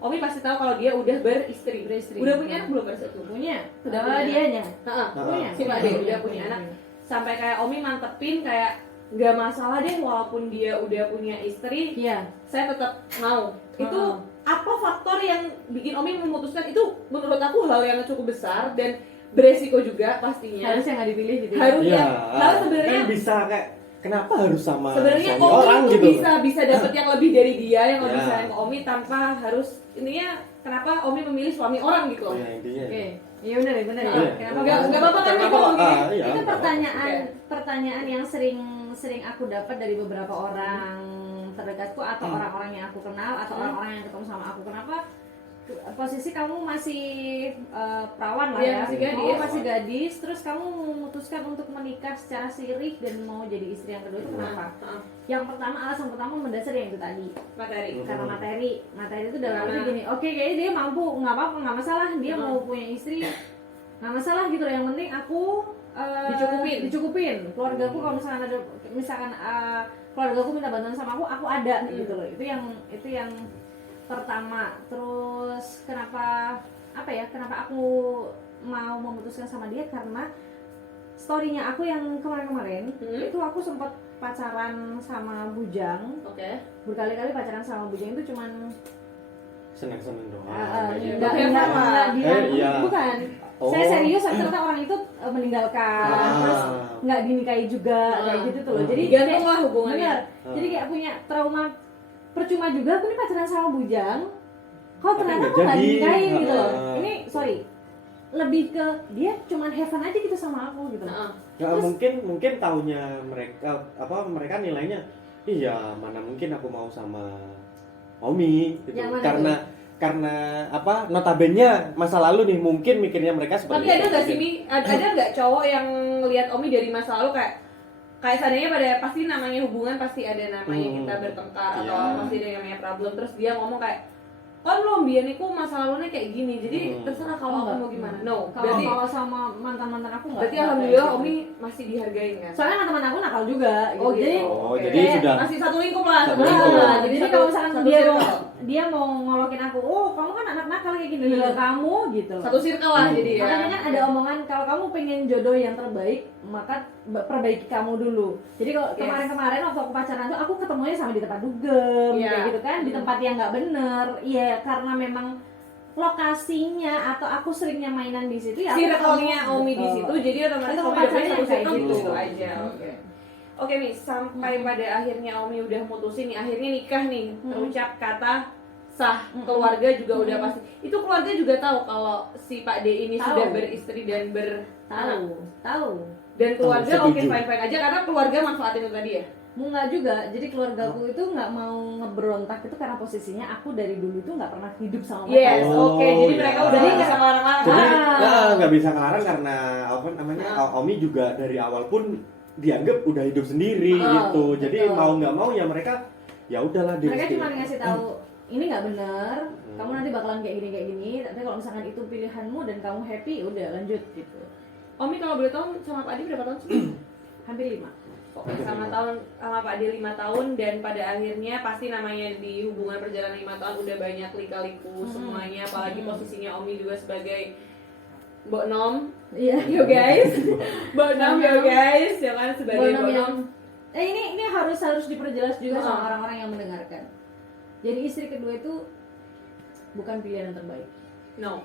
Omi pasti tahu kalau dia udah beristri. Udah punya anak belum pada saat itu? Punya, Udah punya dianya Heeh. punya. Si Pak D udah punya anak. Sampai kayak Omi mantepin kayak nggak masalah deh walaupun dia udah punya istri, Iya. saya tetap mau. Itu Heeh. apa faktor yang bikin Omi memutuskan itu? Menurut aku hal yang cukup besar dan beresiko juga pastinya. Harusnya nggak dipilih gitu. Harus Iya. ya. Lalu sebenarnya Kan bisa kayak kenapa harus sama sebenarnya suami Omi orang tuh gitu? bisa dapat yang lebih dari dia, yang lebih Ya. sayang ke Omi tanpa harus, intinya kenapa Omi memilih suami orang gitu loh. Ya, intinya. Oke. Iya benar ya, benar ya. Iya. Kenapa Nggak apa-apa kan Kenapa? gitu, Omi? Iya, itu nggak apa-apa. pertanyaan yang sering aku dapat dari beberapa orang terdekatku atau orang-orang yang aku kenal atau orang-orang yang ketemu sama aku. posisi kamu masih perawan lah Iya, ya, masih gadis. kamu masih gadis, terus kamu memutuskan untuk menikah secara sirih dan mau jadi istri yang kedua itu kenapa? Yang pertama, alasan pertama mendasar yang itu tadi, Materi. karena materi itu dalam arti gini, oke kayaknya dia mampu, nggak apa-apa, nggak masalah, dia mau punya istri, nggak masalah gitu loh, yang penting aku dicukupin, keluargaku kalau misalkan keluargaku minta bantuan sama aku ada gitu loh, itu yang pertama. Terus kenapa aku mau memutuskan sama dia, karena storynya aku yang kemarin itu aku sempat pacaran sama bujang. Oke. Berkali-kali pacaran sama bujang itu cuman seneng-seneng doang. enggak iya. bukan. Oh. Saya serius, ternyata orang itu meninggalkan, terus nggak dinikahi juga kayak gitu tuh loh. Jadi gantung lah hubungannya. bener. Jadi kayak punya trauma, percuma juga aku ini pacaran sama bujang, kok ternyata nggak aku nggak jadi. dinikahi gitu loh. Ini sorry, lebih ke dia cuman have fun aja gitu sama aku gitu loh. Nggak, mungkin taunya mereka nilainya, iya mana mungkin aku mau sama Omi gitu. Yang mana Karena notabene masa lalu nih, mungkin mikirnya mereka seperti Tapi ada itu. nggak sih Mi? Ada nggak cowok yang lihat Omi dari masa lalu kayak seandainya pada pasti namanya hubungan pasti ada namanya kita bertengkar atau Iya. pasti ada yang namanya problem, terus dia ngomong kayak kan lo biar niku masa lalunya kayak gini, jadi terserah kalau Enggak. aku mau gimana. No, Kalau sama mantan aku nggak. berarti nggak alhamdulillah kayak gitu. Omi masih dihargain kan? Soalnya teman aku nakal juga gitu. Oh gitu. Jadi jadi kayak sudah masih satu lingkup lah. Satu sebenarnya. lingkup. jadi Satu- kalau misalkan satu circle. dia mau ngolokin aku, oh kamu kan anak nakal kayak gini, lah kamu gitu. Satu circle lah jadi ya. Makanya kan ada omongan kalau kamu pengen jodoh yang terbaik, maka perbaiki kamu dulu. Jadi kalau Yes. kemarin waktu aku pacaran tuh aku ketemunya sama di tempat dugem, Iya. kayak gitu kan, di tempat yang nggak bener. Iya, karena memang lokasinya atau aku seringnya mainan di situ ya. aku Circle-nya ketemu. Omi di situ, jadi otomatis Itu Omi pacarnya dapetnya satu kayak circle gitu. gitu aja. Oke. Oke Mi, sampai pada akhirnya Omi udah mutusin nih, akhirnya nikah nih, terucap kata sah, keluarga juga udah pasti. Itu keluarga juga tahu kalau si Pak D ini Tahu. sudah beristri dan beranak. Tahu. Dan keluarga Tahu, oke setuju. fine aja karena keluarga manfaatin itu tadi ya. Enggak juga, jadi keluargaku itu nggak mau ngeberontak itu karena posisinya aku dari dulu itu nggak pernah hidup sama mereka. Yes, Oh, oke. Jadi iya. mereka udah Jadi nggak bisa ngelarang-larang. Jadi Ah. nggak bisa ngelarang karena Omi juga dari awal pun dianggap udah hidup sendiri gitu. Jadi betul. mau nggak mau ya mereka ya udahlah Mereka di- cuma ngasih tahu ini nggak benar, kamu nanti bakalan kayak gini, tapi kalau misalkan itu pilihanmu dan kamu happy, udah lanjut gitu. Omi kalau boleh tahu sama Pak Adi berapa tahun sih? Hampir 5. Oke, sama Pak Adi 5 tahun dan pada akhirnya pasti namanya di hubungan perjalanan 5 tahun udah banyak lika-liku semuanya, apalagi posisinya Omi juga sebagai Mbok Nom. Iya. Yo guys. Mbok Nom yo guys, ya kan sebagai Bonum Mbok yang Nom. ini harus diperjelas juga Ah. sama orang-orang yang mendengarkan. Jadi istri kedua itu bukan pilihan yang terbaik. No.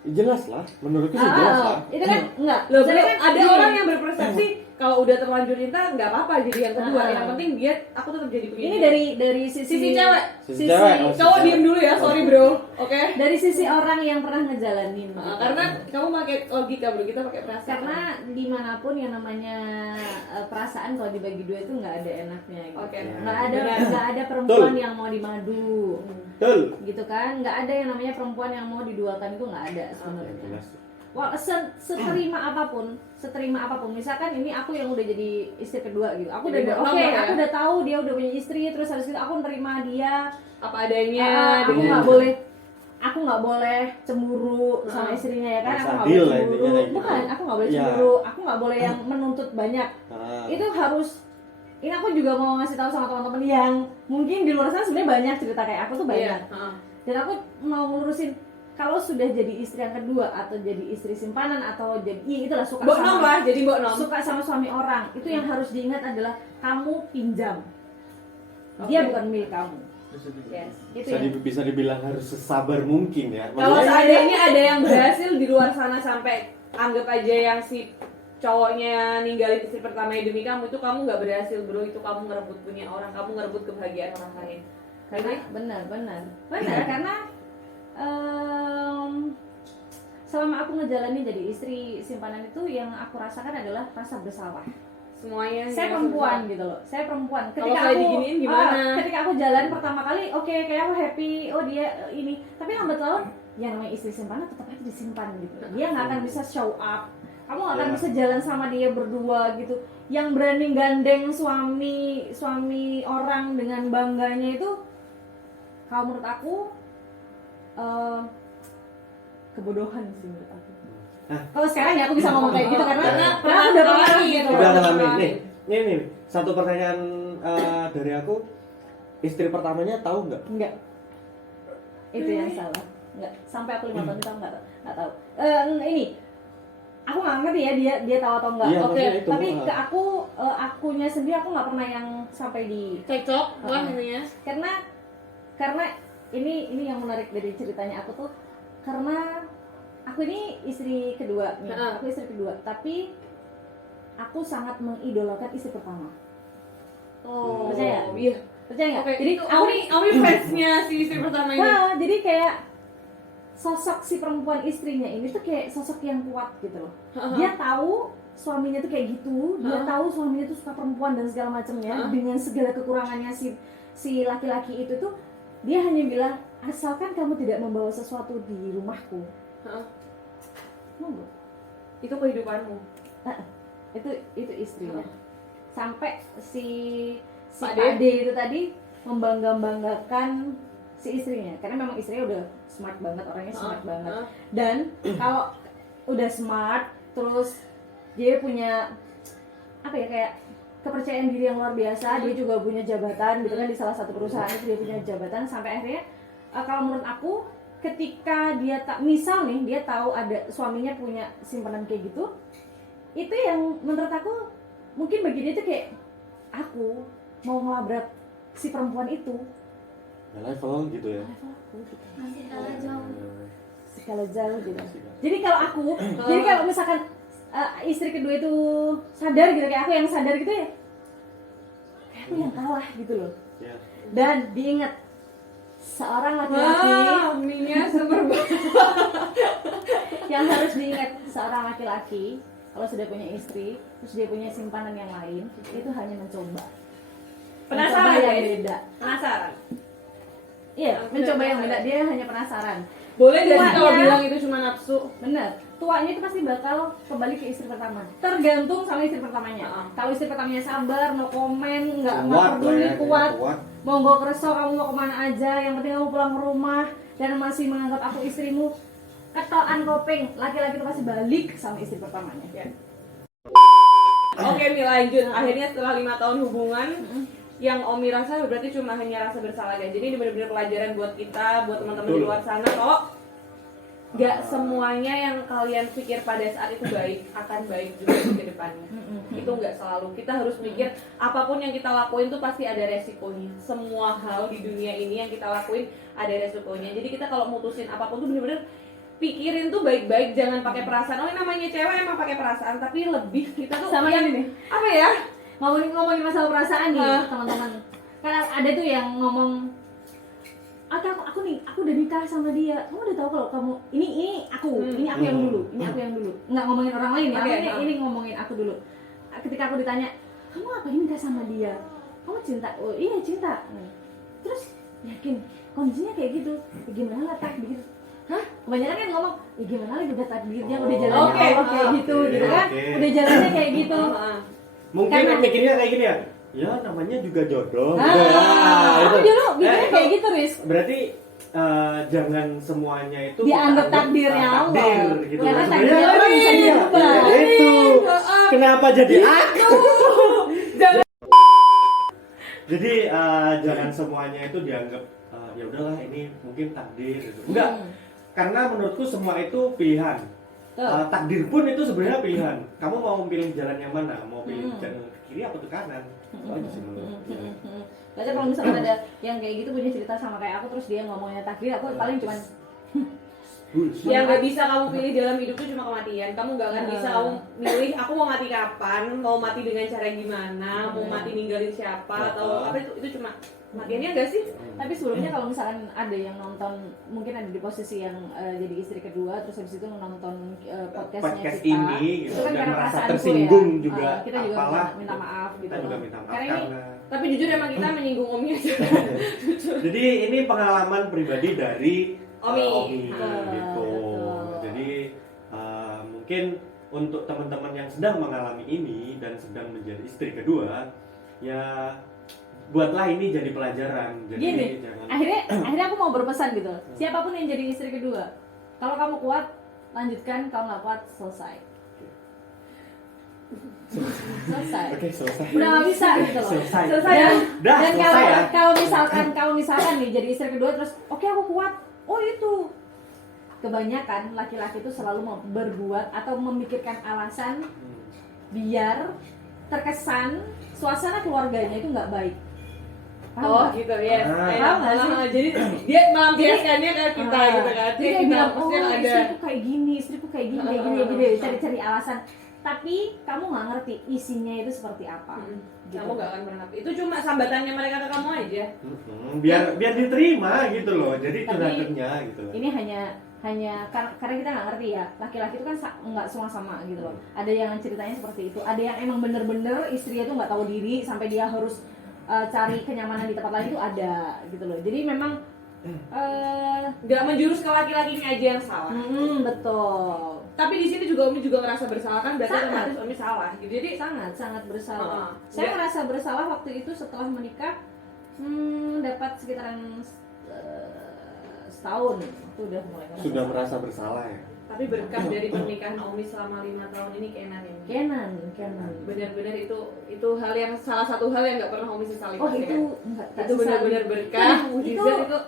jelas lah, menurutku sih jelas lah. Itu kan enggak. Loh, Soalnya kan ada gini, orang yang berpersepsi kalau udah terlanjur cinta nggak apa-apa jadi yang kedua. Ah. Yang penting dia aku tetap jadi punya ini dia. dari sisi sisi cewek. Sisi cewek, oh, Cowok sisi diem dulu ya, sorry bro. Oke. dari sisi orang yang pernah ngejalanin. Nah, karena kamu pakai logika bro, kita pakai perasaan. Karena dimanapun yang namanya perasaan kalau dibagi dua itu nggak ada enaknya gitu. Oke. nggak ada perempuan yang mau dimadu Betul. gitu kan, nggak ada yang namanya perempuan yang mau diduakan, itu nggak ada sebenarnya. Jelas. Wah, seterima apapun, misalkan ini aku yang udah jadi istri kedua gitu, aku udah Jadi oke, nomor ya? aku udah tahu dia udah punya istri, terus habis itu aku nerima dia, apa adanya. aku dengan- nggak boleh cemburu sama istrinya ya kan, Harus aku nggak adil boleh lah cemburu, intinya kayak gitu. bukan, aku nggak boleh Iya. cemburu, aku nggak boleh yang menuntut banyak, Ah. itu harus. Ini aku juga mau ngasih tahu sama teman-teman yang mungkin di luar sana sebenarnya banyak cerita kayak aku tuh Iya. banyak, dan aku mau ngurusin kalau sudah jadi istri yang kedua atau jadi istri simpanan atau jadi itulah suka Mbok Nom lah, jadi Mbok Nom. suka sama suami orang, itu yang harus diingat adalah kamu pinjam, dia Oke. bukan milik kamu. Yes. Itu Bisa, ya. bisa dibilang harus sesabar mungkin ya. Kalau Maksudnya- seandainya ada yang berhasil di luar sana sampai anggap aja yang si cowoknya ninggalin istri pertamanya demi kamu, itu kamu nggak berhasil bro, itu kamu ngerebut punya orang, kamu ngerebut kebahagiaan orang lain. Karena benar karena selama aku ngejalanin jadi istri simpanan itu yang aku rasakan adalah rasa bersalah semuanya. Saya perempuan gitu loh, saya perempuan. Kalau saya diginiin gimana? Ketika aku jalan pertama kali, oke, kayak aku happy, oh dia ini. Tapi lambat laun, yang namanya istri simpanan tetap aja disimpan gitu. Dia nggak akan bisa show up. Kamu nggak akan bisa jalan sama dia berdua gitu. Yang berani gandeng suami orang dengan bangganya itu, kalau menurut aku kebodohan sih menurut aku. Kalau sekarang ya aku bisa ngomong kayak gitu karena aku udah pernah gitu. Udah ngalamin nih. Ini satu pertanyaan dari aku. Istri pertamanya tahu nggak? Enggak. Itu yang salah. Enggak. Sampai aku 5 tahun itu enggak tahu. Ini aku nggak ngerti ya dia tahu atau enggak. Iya, Oke, maksudnya itu, tapi ke aku akunya sendiri aku nggak pernah yang sampai di Cocok lah intinya. karena ini yang menarik dari ceritanya aku tuh karena aku ini istri kedua nih. Aku istri kedua, tapi aku sangat mengidolakan istri pertama. Oh, Percaya? iya. Percaya nggak? Oke, Jadi itu aku nih Ami fansnya si istri pertama ini. jadi kayak sosok si perempuan istrinya ini tuh kayak sosok yang kuat gitu loh. Dia tahu suaminya tuh kayak gitu, dia tahu suaminya tuh suka perempuan dan segala macamnya dengan segala kekurangannya si laki-laki itu tuh dia hanya bilang asalkan kamu tidak membawa sesuatu di rumahku. Monggo. Itu kehidupanmu. Itu istrinya. Sampai si Pak Pak D itu tadi membanggakan si istrinya karena memang istrinya udah smart banget, orangnya smart banget. Dan kalau udah smart terus dia punya apa ya kayak kepercayaan diri yang luar biasa, dia juga punya jabatan gitu kan di salah satu perusahaan itu dia punya jabatan sampai akhirnya kalau menurut aku ketika dia misal nih dia tahu ada suaminya punya simpanan kayak gitu, itu yang menurut aku mungkin bagi dia tuh kayak aku mau ngelabrak si perempuan itu. Ya, level gitu ya. Level aku gitu. Masih kalah jauh. Skala jauh gitu. Jadi kalau misalkan istri kedua itu sadar gitu kayak aku yang sadar gitu ya, kayak aku yang kalah gitu loh. Ya. Dan diingat seorang laki-laki Minya super yang harus diingat seorang laki-laki kalau sudah punya istri terus dia punya simpanan yang lain itu hanya mencoba. Penasaran Mencoba yang guys? beda. Penasaran. Iya, Aku mencoba yang penasaran. beda, dia hanya penasaran. Boleh gak sih kalau Tuanya- bilang itu cuma nafsu? Bener, tuanya itu pasti bakal kembali ke istri pertama. Tergantung sama istri pertamanya. Kalau istri pertamanya sabar, no komen, nggak peduli, lah ya, kuat. kuat. Monggo kerso, kamu mau kemana aja, yang penting kamu pulang ke rumah dan masih menganggap aku istrimu. Ketokan kopeng, laki-laki itu pasti balik sama istri pertamanya. Ya. Oke, Mi lanjut. Akhirnya setelah 5 tahun hubungan, yang Omi rasa berarti cuma hanya rasa bersalah guys. Jadi ini benar-benar pelajaran buat kita, buat teman-teman di Betul. luar sana kok. Gak semuanya yang kalian pikir pada saat itu baik akan baik juga di kedepannya. Itu nggak selalu. Kita harus mikir apapun yang kita lakuin tuh pasti ada resikonya. Semua hal di dunia ini yang kita lakuin ada resikonya. Jadi kita kalau mutusin apapun tuh bener-bener pikirin tuh baik-baik, jangan pakai perasaan. Oh, ini namanya cewek emang pakai perasaan, tapi lebih kita tuh Sama yang ini nih. apa ya? Ngomongin masalah perasaan nih teman-teman. Karena ada tuh yang ngomong, aku udah nikah sama dia. Kamu udah tahu kalau kamu ini aku yang dulu, ini aku yang dulu. Nggak ngomongin orang lain ya, Oke, ini ngomongin aku dulu. Ketika aku ditanya, kamu ngapain nikah sama dia? Kamu cinta? Oh iya cinta. Terus yakin kondisinya kayak gitu? Ya, gimana lah takdir? Hah? Kebanyakan kan ngomong, ya gimana lah udah takdirnya, udah jalannya Oke. Allah kayak gitu, Oke, gitu kan? oke. Udah jalannya kayak gitu. Mungkin Karena- mikirnya kayak gini ya. Ya namanya juga jodoh. Ah, gitu. aku Itu. dulu mikirnya itu kayak gitu, Riz. Berarti jangan semuanya itu Dianggap kita anggap, takdirnya Allah. takdir gitu. Karena Sebenarnya- takdirnya Allah bisa dirubah. Ya, itu. Kenapa jadi aku? Jadi jangan semuanya itu dianggap ya udahlah ini mungkin takdir gitu. Enggak. Karena menurutku semua itu pilihan. Takdir pun itu sebenarnya pilihan. Kamu mau pilih jalan yang mana? Mau pilih jalan ke kiri atau ke kanan? Itu aja sih menurut. Berarti kalau misalkan ada yang kayak gitu punya cerita sama kayak aku terus dia ngomongnya takdir, aku paling cuman Yang nggak bisa kamu pilih dalam hidup itu cuma kematian. Kamu nggak akan bisa kamu milih aku mau mati kapan, mau mati dengan cara gimana, mau mati ninggalin siapa atau apa itu cuma kematiannya enggak sih? Tapi sebelumnya kalau misalkan ada yang nonton, mungkin ada di posisi yang jadi istri kedua, terus habis itu menonton podcastnya Podcast kita, ini gitu, itu kan dan karena merasa perasaanku tersinggung ya. juga, Kita juga apalah, minta maaf gitu. kita juga minta maaf Karena ini, Tapi jujur emang kita menyinggung Omi aja. jadi ini pengalaman pribadi dari Omi. gitu. Betul. Jadi mungkin untuk teman-teman yang sedang mengalami ini dan sedang menjadi istri kedua, ya buatlah ini jadi pelajaran. Jadi Gini, jangan akhirnya aku mau berpesan gitu. Siapapun yang jadi istri kedua, kalau kamu kuat, lanjutkan. Kalau nggak kuat, selesai. Selesai. Oke, selesai. Udah nggak bisa gitu loh. Selesai. Dan, Dah, dan selesai ya. kalau misalkan nih jadi istri kedua terus, oke aku kuat. Oh itu. Kebanyakan laki-laki itu selalu mau berbuat atau memikirkan alasan biar terkesan suasana keluarganya itu nggak baik. Paham Oh nggak? gitu ya. Paham nggak sih? Jadi dia melampiaskannya ke kita gitu kan. Jadi kayak Kita bilang, pasti oh ada. istriku kayak gini, istriku kayak gini, kayak gini, cari-cari alasan. Tapi kamu nggak ngerti isinya itu seperti apa. Gitu. Kamu gak akan pernah. Itu cuma sambatannya mereka ke kamu aja. Biar diterima gitu loh. Jadi Tapi curhatannya gitu loh. Ini hanya karena kita nggak ngerti ya, laki-laki itu kan nggak semua sama gitu loh. Ada yang ceritanya seperti itu, ada yang emang bener-bener istrinya tuh nggak tahu diri sampai dia harus cari kenyamanan di tempat lain, itu ada gitu loh. Jadi memang Gak menjurus ke laki-lakinya aja yang salah. betul. Tapi di sini juga Umi juga ngerasa bersalah kan, berarti Sangat. otomatis Umi salah gitu. Jadi Sangat bersalah. Ya. Saya merasa bersalah waktu itu setelah menikah, dapat sekitaran setahun. Itu udah mulai ngerasa Sudah bersalah. merasa bersalah ya. tapi berkah dari pernikahan Umi selama 5 tahun ini Kenan ini. Kenan. Benar-benar itu hal yang salah satu hal yang nggak pernah Umi sesali. Oh pasti itu kan? enggak Itu benar-benar berkah, Itu- mujizat itu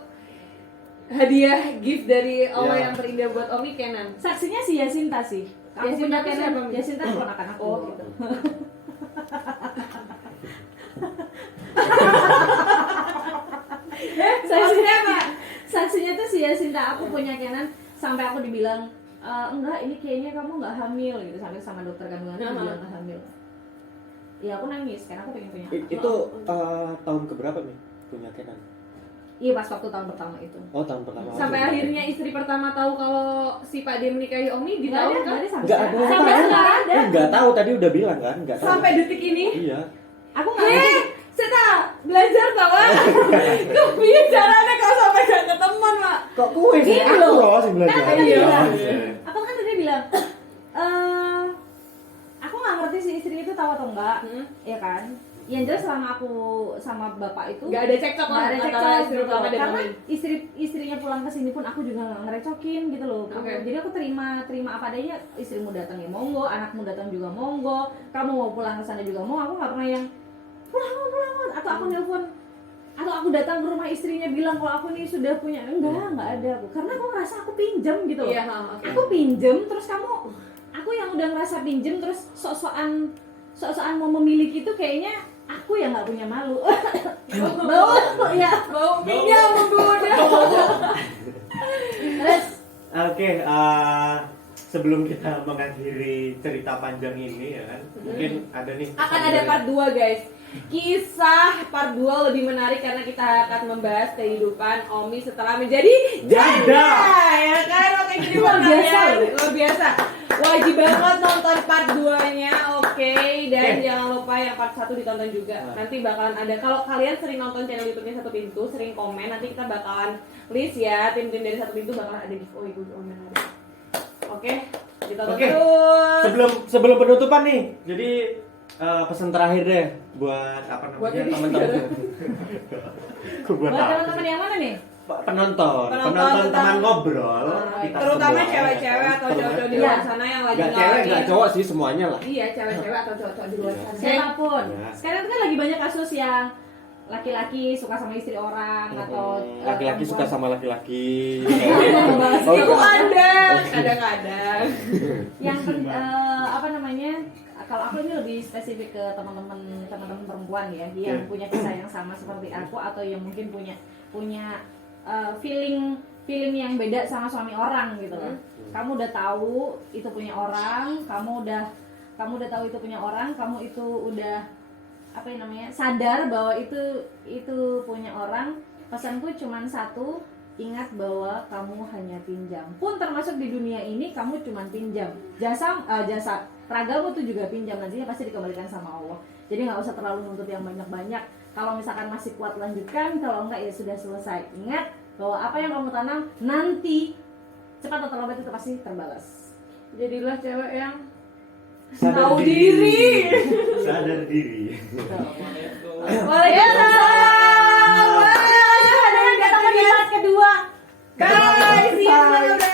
hadiah gift dari Allah Ya. yang terindah buat Omi Kenan. Saksinya si Yasinta sih. Aku Yasinta punya itu Kenan. siapa, Mi? Yasinta keponakan aku. Oh, gitu. Maksudnya apa? Saksinya tuh si Yasinta, aku punya Kenan sampai aku dibilang enggak, ini kayaknya kamu nggak hamil gitu, sampai sama dokter kandungan aku bilang nggak hamil. Ya aku nangis karena aku pengen punya anak. Itu tahun keberapa nih punya Kenan? Iya pas waktu tahun pertama itu. Oh, tahun pertama. Sampai akhirnya istri pertama tahu kalau si Pak D menikahi Omi di Nggak tahun ada, kan? nggak ada sampai Enggak sekarang. ada. Sampai sekarang ada. Enggak tahu, tadi udah bilang kan, enggak tahu. Sampai detik ini. Iya. Aku nggak ngerti. Saya belajar tau ah. Kebicaranya kalau sampai gak ketemuan mak. Kok kue sih? Gini Aku loh. loh sih belajar. Kan tadi Iya. bilang. Iya. Aku kan tadi bilang, aku nggak ngerti si istri itu tahu atau enggak, ya kan? Yang jelas selama aku sama bapak itu Gak ada cekcok nggak lah ada antara cekcok istri gitu. pertama dan Karena Omi. istrinya pulang ke sini pun aku juga nggak ngerecokin gitu loh. Oke. Jadi aku terima apa adanya. Istrimu datang ya monggo, anakmu datang juga monggo, kamu mau pulang ke sana juga mau. Aku nggak pernah yang pulang atau aku nelpon atau aku datang ke rumah istrinya bilang kalau aku nih sudah punya, nggak ada aku, karena aku ngerasa aku pinjam gitu loh. Iya, oke. Aku pinjem terus aku yang udah ngerasa pinjem terus sok-sokan mau memiliki itu kayaknya aku yang nggak punya malu. Bau ya. Bau minyak menggoda. Terus Oke, sebelum kita mengakhiri cerita panjang ini ya kan, mungkin ada nih Akan ada part 2 guys. Kisah part 2 lebih menarik karena kita akan membahas kehidupan Omi setelah menjadi janda. Ya kan? Oke, jadi Luar buat biasa. kalian, luar biasa. Wajib banget nonton part 2-nya, oke. Dan jangan lupa yang part 1 ditonton juga. Nanti bakalan ada, kalau kalian sering nonton channel YouTube-nya Satu Pintu, sering komen, nanti kita bakalan list ya, tim-tim dari Satu Pintu bakalan ada giveaway yang ada. Oke, ditonton Oke. terus. Sebelum penutupan nih, jadi pesan terakhir deh buat apa Buat namanya ini. teman-teman. buat teman-teman yang mana nih? Penonton Penonton teman ngobrol. kita terutama semua, cewek-cewek ya kan? atau cowok-cowok di Iya. luar sana yang lagi Nggak cewek, nggak ngalamin. cowok sih, semuanya lah. Iya, cewek-cewek atau cowok-cowok di luar sana. Siapapun. Ya. Sekarang itu kan lagi banyak kasus yang laki-laki suka sama istri orang atau Laki-laki suka perempuan. sama laki-laki. Bahas Oh, Itu gitu. ada kadang-kadang. Yang apa namanya, kalau aku ini lebih spesifik ke teman-teman perempuan ya, yang punya kisah yang sama seperti aku atau yang mungkin punya feeling feeling yang beda sama suami orang gitu loh. Kamu udah tahu itu punya orang, kamu udah tahu itu punya orang, kamu itu udah apa yang namanya sadar bahwa itu punya orang. Pesanku cuman satu, ingat bahwa kamu hanya pinjam. Pun termasuk di dunia ini kamu cuman pinjam. Jasa ragamu tuh juga pinjam, nantinya pasti dikembalikan sama Allah. Jadi nggak usah terlalu nuntut yang banyak-banyak. Kalau misalkan masih kuat lanjutkan, kalau enggak ya sudah selesai. Ingat bahwa apa yang kamu tanam nanti cepat atau lambat itu pasti terbalas. Jadilah cewek yang tahu diri. Sadar diri. Waalaikumsalam. Dengan kata-kata kedua. Guys, ini udah